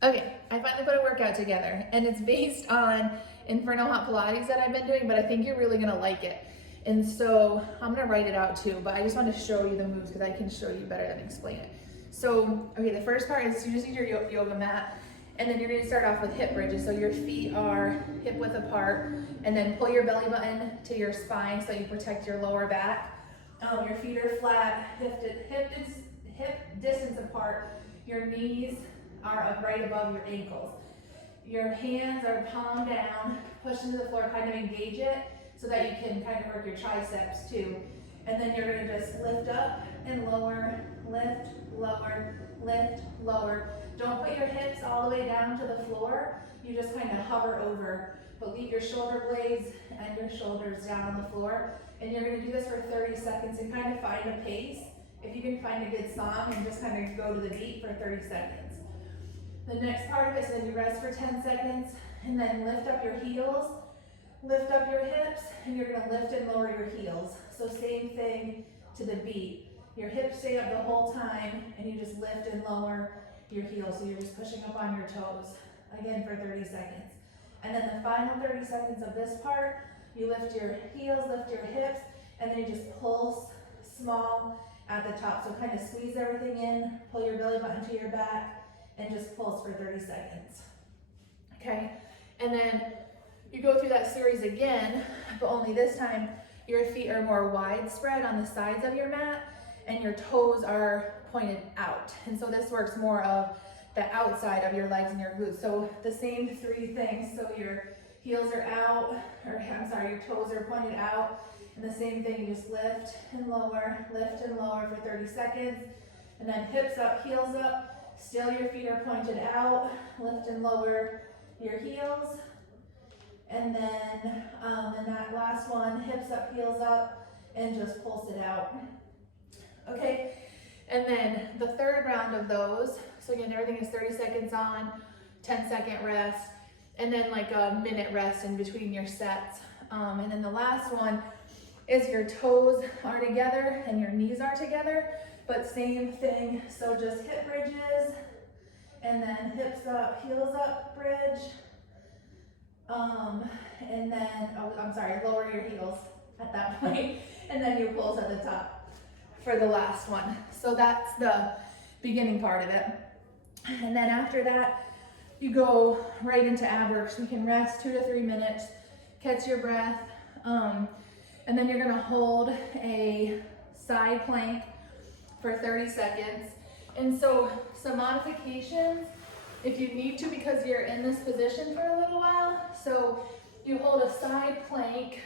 Okay, I finally put a workout together and it's based on Inferno Hot Pilates that I've been doing, but I think you're really gonna like it. And so I'm gonna write it out too, but I just want to show you the moves because I can show you better than explain it. So, okay, the first part is you just need your yoga mat, and then you're gonna start off with hip bridges. So your feet are hip width apart, and then pull your belly button to your spine so you protect your lower back. Your feet are flat, hip distance apart. Your knees are up right above your ankles. Your hands are palm down, push into the floor, kind of engage it so that you can kind of work your triceps too. And then you're gonna just lift up and lower, lift, lower, lift, lower. Don't put your hips all the way down to the floor. You just kind of hover over, but leave your shoulder blades and your shoulders down on the floor. And you're gonna do this for 30 seconds and kind of find a pace. If you can find a good song and just kind of go to the beat for 30 seconds. The next part of it is then you rest for 10 seconds and then lift up your heels, lift up your hips, and you're gonna lift and lower your heels. So same thing to the beat. Your hips stay up the whole time and you just lift and lower your heels. So you're just pushing up on your toes, again for 30 seconds. And then the final 30 seconds of this part, you lift your heels, lift your hips, and then you just pulse small at the top. So kind of squeeze everything in, pull your belly button to your back, and just pulse for 30 seconds. Okay, and then you go through that series again, but only this time your feet are more widespread on the sides of your mat and your toes are pointed out. And so this works more of the outside of your legs and your glutes. So the same three things. So your heels are out, or I'm sorry, your toes are pointed out. And the same thing, you just lift and lower for 30 seconds. And then hips up, heels up. Still your feet are pointed out. Lift and lower your heels. And then in that last one, hips up, heels up, and just pulse it out. Okay, and then the third round of those, so again, everything is 30 seconds on, 10-second rest, and then like a minute rest in between your sets. And then the last one is your toes are together and your knees are together, but same thing. So just hip bridges, and then hips up, heels up, bridge. And then, lower your heels at that point, and then you pulse at the top for the last one. So that's the beginning part of it. And then after that, you go right into ab work. So you can rest 2 to 3 minutes, catch your breath, and then you're gonna hold a side plank for 30 seconds. And so some modifications, if you need to, because you're in this position for a little while. So you hold a side plank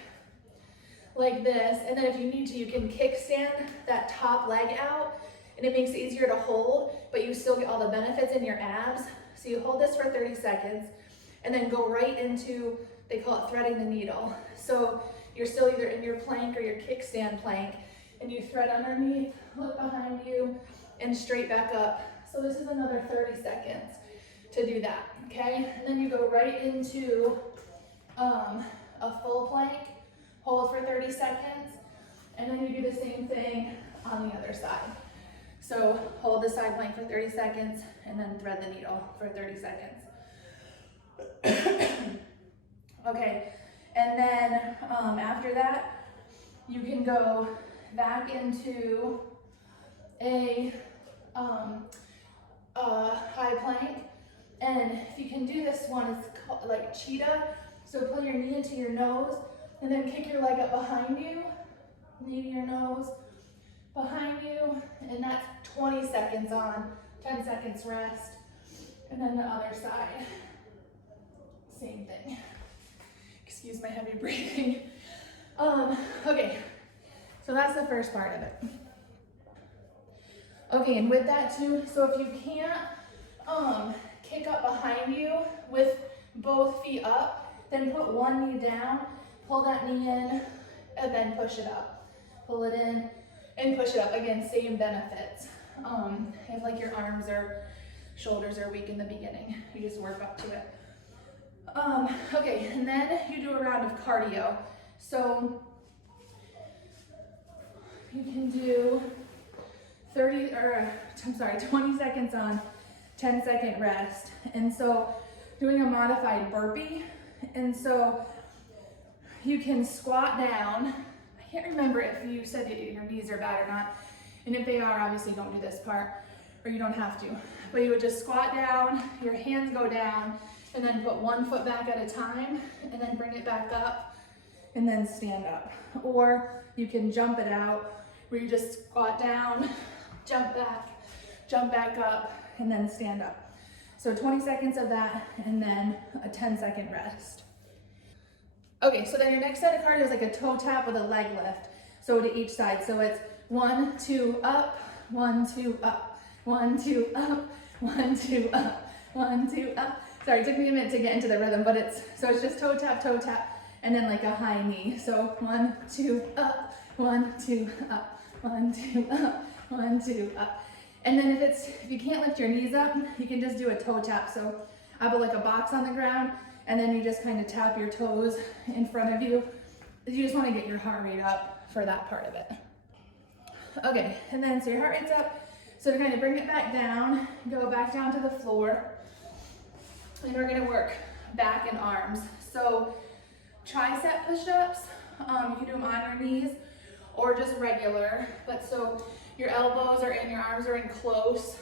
like this, and then if you need to, you can kickstand that top leg out, and it makes it easier to hold, but you still get all the benefits in your abs. So you hold this for 30 seconds, and then go right into, they call it threading the needle. So you're still either in your plank or your kickstand plank, and you thread underneath, look behind you, and straight back up. So this is another 30 seconds to do that, okay? And then you go right into a full plank, hold for 30 seconds, and then you do the same thing on the other side. So hold the side plank for 30 seconds, and then thread the needle for 30 seconds. Okay, and then after that, you can go back into a high plank. And if you can do this one, it's called like cheetah. So pull your knee into your nose and then kick your leg up behind you, knee to your nose, behind you, and that's 20 seconds on, 10 seconds rest, and then the other side, same thing. Excuse my heavy breathing. Okay, so that's the first part of it. Okay, and with that too, so if you can't kick up behind you with both feet up, then put one knee down, pull that knee in, and then push it up. Pull it in and push it up. Again, same benefits. If like your arms or shoulders are weak in the beginning, you just work up to it. Okay, and then you do a round of cardio. So you can do 20 seconds on, 10-second rest. And so doing a modified burpee. And so you can squat down. I can't remember if you said that your knees are bad or not. And if they are, obviously don't do this part, or you don't have to. But you would just squat down, your hands go down, and then put one foot back at a time, and then bring it back up, and then stand up. Or you can jump it out, where you just squat down, jump back up, and then stand up. So 20 seconds of that, and then a 10-second rest. Okay, so then your next set of cardio is like a toe tap with a leg lift. So to each side. So it's 1, 2, up, 1, 2, up, 1, 2, up, 1, 2, up, 1, 2, up. Sorry, it took me a minute to get into the rhythm, but it's just toe tap, and then like a high knee. So 1, 2, up, 1, 2, up, 1, 2, up, 1, 2, up. And then if you can't lift your knees up, you can just do a toe tap. So I put like a box on the ground, and then you just kind of tap your toes in front of you. You just want to get your heart rate up for that part of it. Okay, and then so your heart rate's up. So to kind of bring it back down, go back down to the floor. And we're gonna work back and arms. So tricep push-ups, you can do them on your knees or just regular. But so your elbows are in, your arms are in close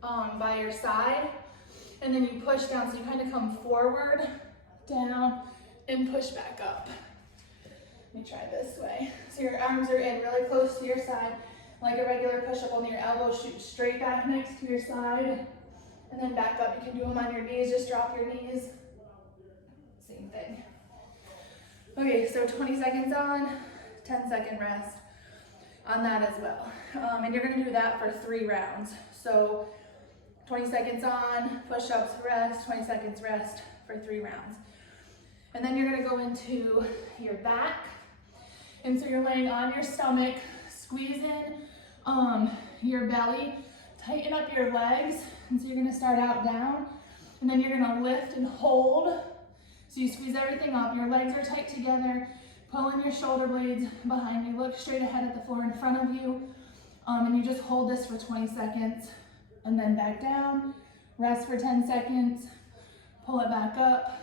by your side. And then you push down, so you kind of come forward, down, and push back up. Let me try this way. So your arms are in really close to your side, like a regular push-up, only your elbows shoot straight back next to your side. And then back up. You can do them on your knees, just drop your knees. Same thing. Okay, so 20 seconds on, 10-second rest on that as well. And you're gonna do that for 3 rounds. So 20 seconds on, push-ups, rest, 20 seconds rest for 3 rounds. And then you're gonna go into your back. And so you're laying on your stomach, squeeze in your belly, tighten up your legs. And so you're gonna start out down, and then you're gonna lift and hold. So you squeeze everything up, your legs are tight together, pull in your shoulder blades behind you, look straight ahead at the floor in front of you, and you just hold this for 20 seconds, and then back down, rest for 10 seconds, pull it back up,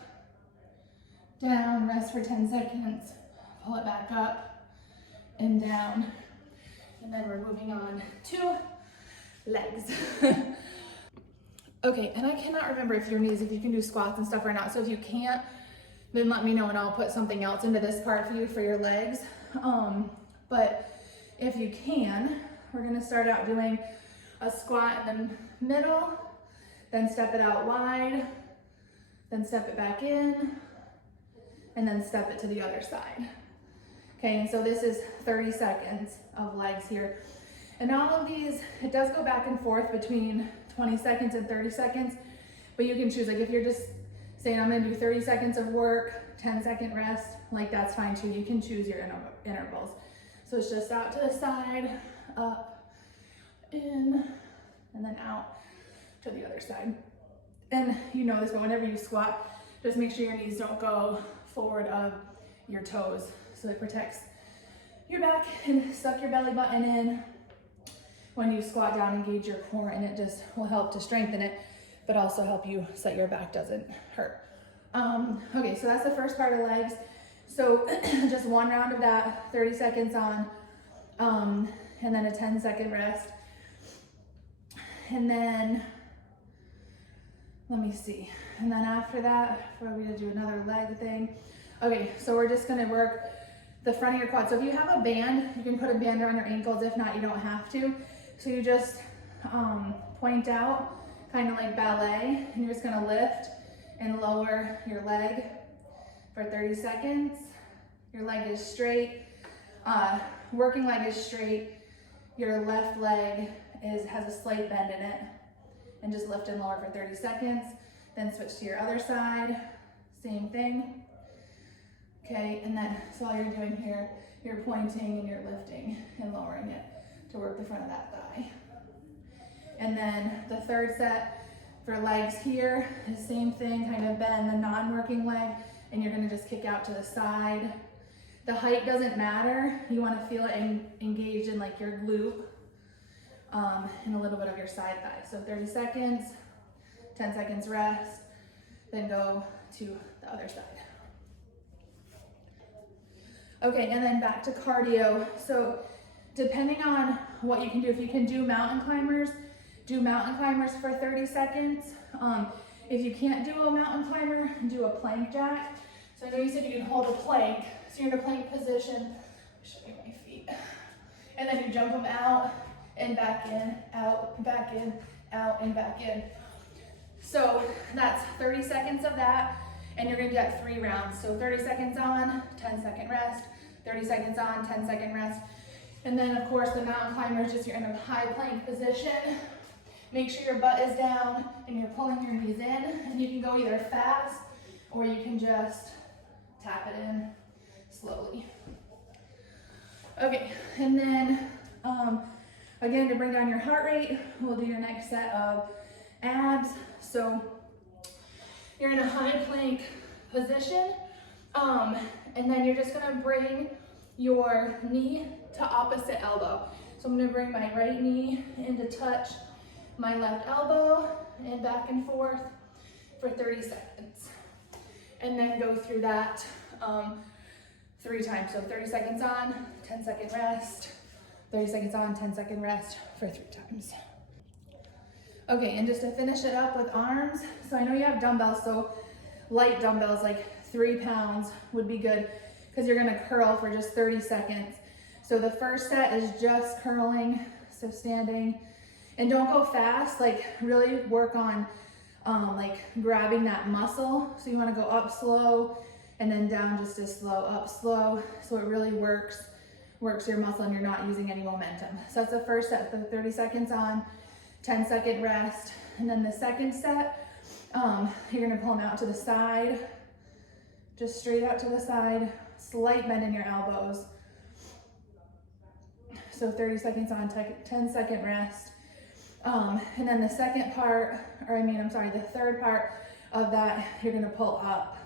down, rest for 10 seconds, pull it back up, and down. And then we're moving on to legs. Okay, and I cannot remember if you can do squats and stuff or not. So if you can't, then let me know and I'll put something else into this part for you for your legs. But if you can, we're gonna start out doing a squat in the middle, then step it out wide, then step it back in, and then step it to the other side. Okay, and so this is 30 seconds of legs here. And all of these, it does go back and forth between 20 seconds and 30 seconds, but you can choose, like if you're just saying I'm gonna do 30 seconds of work, 10-second rest, like that's fine too. You can choose your intervals. So it's just out to the side, up, in, and then out to the other side. And you know this, but whenever you squat, just make sure your knees don't go forward of your toes. So it protects your back and suck your belly button in. When you squat down, engage your core, and it just will help to strengthen it, but also help you so that your back doesn't hurt. Okay, so that's the first part of legs. So just 1 round of that, 30 seconds on, and then a 10-second rest. And then, let me see. And then after that, we're gonna do another leg thing. Okay, so we're just gonna work the front of your quad. So if you have a band, you can put a band around your ankles. If not, you don't have to. So you just point out, kind of like ballet, and you're just gonna lift and lower your leg for 30 seconds. Your leg is straight, working leg is straight. Your left leg has a slight bend in it, and just lift and lower for 30 seconds. Then switch to your other side, same thing. Okay, and then, so all you're doing here, you're pointing and you're lifting and lowering it to work the front of that thigh. And then the third set for legs here, the same thing, kind of bend the non-working leg, and you're gonna just kick out to the side. The height doesn't matter. You wanna feel it engaged in like your glute and a little bit of your side thigh. So 30 seconds, 10 seconds rest, then go to the other side. Okay, and then back to cardio. So depending on what you can do, if you can do mountain climbers, do mountain climbers for 30 seconds. If you can't do a mountain climber, do a plank jack. So I know you said you can hold a plank. So you're in a plank position. Let me show you my feet. And then you jump them out and back in, out, back in, out, and back in. So that's 30 seconds of that, and you're gonna get 3 rounds. So 30 seconds on, 10-second rest, 30 seconds on, 10-second rest. And then of course the mountain climber is just you're in a high plank position. Make sure your butt is down and you're pulling your knees in, and you can go either fast or you can just tap it in slowly. Okay, and then again, to bring down your heart rate, we'll do your next set of abs. So you're in a high plank position, and then you're just gonna bring your knee to opposite elbow. So I'm gonna bring my right knee in to touch my left elbow and back and forth for 30 seconds. And then go through that 3 times. So 30 seconds on, 10-second rest, 30 seconds on, 10-second rest for 3 times. Okay, and just to finish it up with arms, so I know you have dumbbells, so light dumbbells like 3 pounds would be good because you're gonna curl for just 30 seconds. So the first set is just curling, so standing, and don't go fast, like really work on like grabbing that muscle. So you wanna go up slow and then down just as slow, up slow, so it really works your muscle and you're not using any momentum. So that's the first set, so 30 seconds on, 10-second rest. And then the second set, you're gonna pull them out to the side, just straight out to the side, slight bend in your elbows. So 30 seconds on, 10-second rest. And then the second part, the third part of that, you're gonna pull up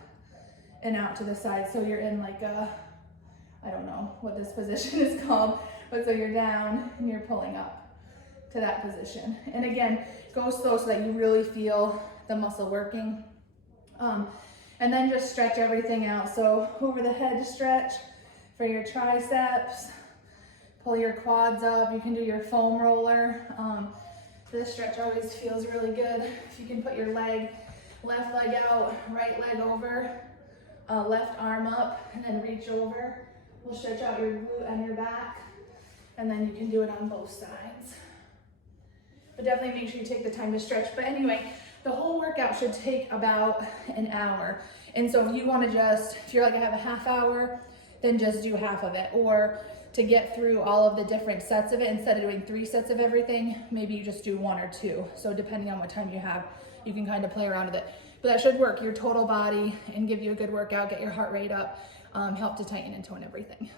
and out to the side. So you're in like a, I don't know what this position is called, but so you're down and you're pulling up to that position. And again, go slow so that you really feel the muscle working. And then just stretch everything out. So over the head stretch for your triceps, pull your quads up. You can do your foam roller. This stretch always feels really good. If you can put your left leg out, right leg over, left arm up, and then reach over. We'll stretch out your glute and your back, and then you can do it on both sides. But definitely make sure you take the time to stretch. But anyway, the whole workout should take about an hour. And so if you want to if you're like, I have a half hour, then just do half of it. Or to get through all of the different sets of it, instead of doing 3 sets of everything, maybe you just do 1 or 2. So depending on what time you have, you can kind of play around with it. But that should work your total body and give you a good workout, get your heart rate up, help to tighten and tone everything.